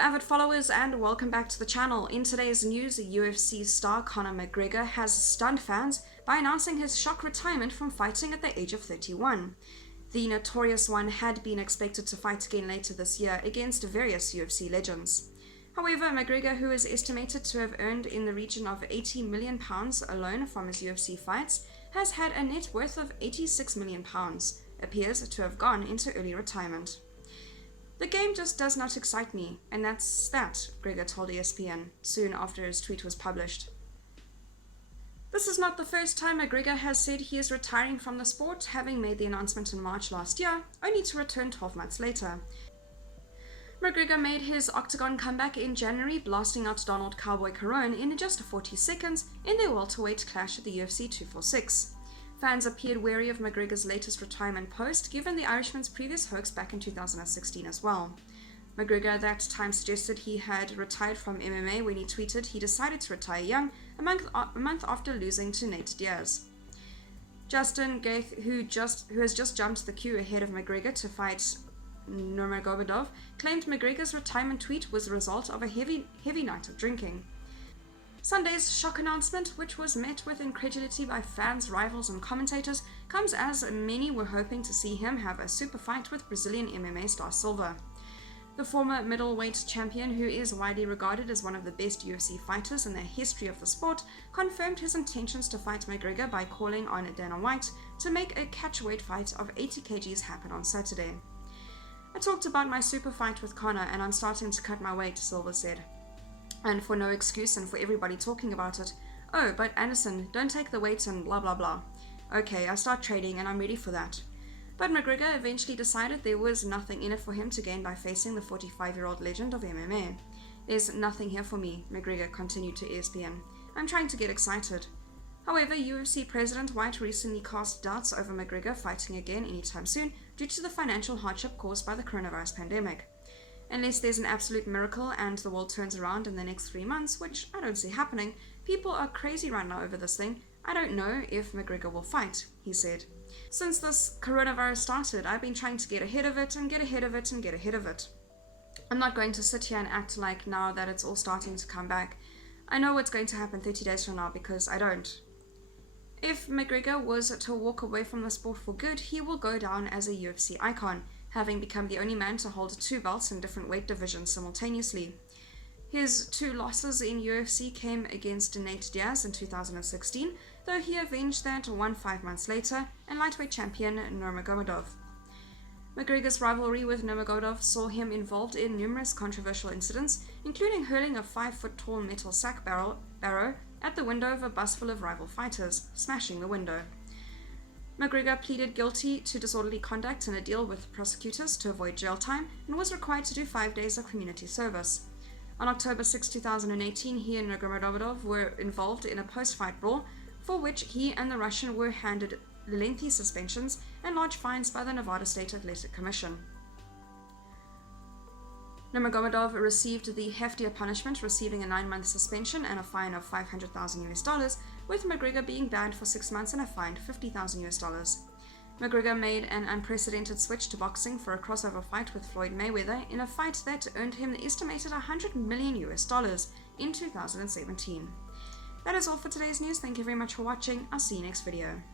avid followers, and welcome back to the channel. In today's news, UFC star Conor McGregor has stunned fans by announcing his shock retirement from fighting at the age of 31. The notorious one had been expected to fight again later this year against various UFC legends. However, McGregor, who is estimated to have earned in the region of £80 million alone from his UFC fights, has had a net worth of £86 million, appears to have gone into early retirement. "The game just does not excite me, and that's that," McGregor told ESPN soon after his tweet was published. This is not the first time McGregor has said he is retiring from the sport, having made the announcement in March last year, only to return 12 months later. McGregor made his octagon comeback in January, blasting out Donald "Cowboy" Cerrone in just 40 seconds in their welterweight clash at the UFC 246. Fans appeared wary of McGregor's latest retirement post, given the Irishman's previous hoax back in 2016 as well. McGregor at that time suggested he had retired from MMA when he tweeted he decided to retire young, a month after losing to Nate Diaz. Justin Gaeth, who has just jumped the queue ahead of McGregor to fight Nurmagomedov, claimed McGregor's retirement tweet was the result of a heavy night of drinking. Sunday's shock announcement, which was met with incredulity by fans, rivals, and commentators, comes as many were hoping to see him have a super fight with Brazilian MMA star Silva. The former middleweight champion, who is widely regarded as one of the best UFC fighters in the history of the sport, confirmed his intentions to fight McGregor by calling on Dana White to make a catchweight fight of 80 kgs happen on Saturday. "I talked about my super fight with Conor, and I'm starting to cut my weight," Silva said. And for no excuse and for everybody talking about it, "Oh, but Anderson, don't take the weight and blah blah blah. Okay, I start trading and I'm ready for that." But McGregor eventually decided there was nothing in it for him to gain by facing the 45-year-old legend of MMA. "There's nothing here for me," McGregor continued to ESPN. "I'm trying to get excited." However, UFC President White recently cast doubts over McGregor fighting again anytime soon due to the financial hardship caused by the coronavirus pandemic. "Unless there's an absolute miracle and the world turns around in the next 3 months, which I don't see happening, people are crazy right now over this thing. I don't know if McGregor will fight," he said. "Since this coronavirus started, I've been trying to get ahead of it and get ahead of it and get ahead of it. I'm not going to sit here and act like now that it's all starting to come back. I know what's going to happen 30 days from now because I don't." If McGregor was to walk away from the sport for good, he will go down as a UFC icon, having become the only man to hold 2 belts in different weight divisions simultaneously. His 2 losses in UFC came against Nate Diaz in 2016, though he avenged that 5 months later, and lightweight champion Nurmagomedov. McGregor's rivalry with Nurmagomedov saw him involved in numerous controversial incidents, including hurling a 5-foot-tall metal sack barrow at the window of a bus full of rival fighters, smashing the window. McGregor pleaded guilty to disorderly conduct in a deal with prosecutors to avoid jail time and was required to do 5 days of community service. On October 6, 2018, he and Nurmagomedov were involved in a post-fight brawl, for which he and the Russian were handed lengthy suspensions and large fines by the Nevada State Athletic Commission. Nurmagomedov received the heftier punishment, receiving a 9-month suspension and a fine of $500,000, with McGregor being banned for 6 months and a fine $50,000. McGregor made an unprecedented switch to boxing for a crossover fight with Floyd Mayweather in a fight that earned him the estimated $100 million in 2017. That is all for today's news. Thank you very much for watching. I'll see you next video.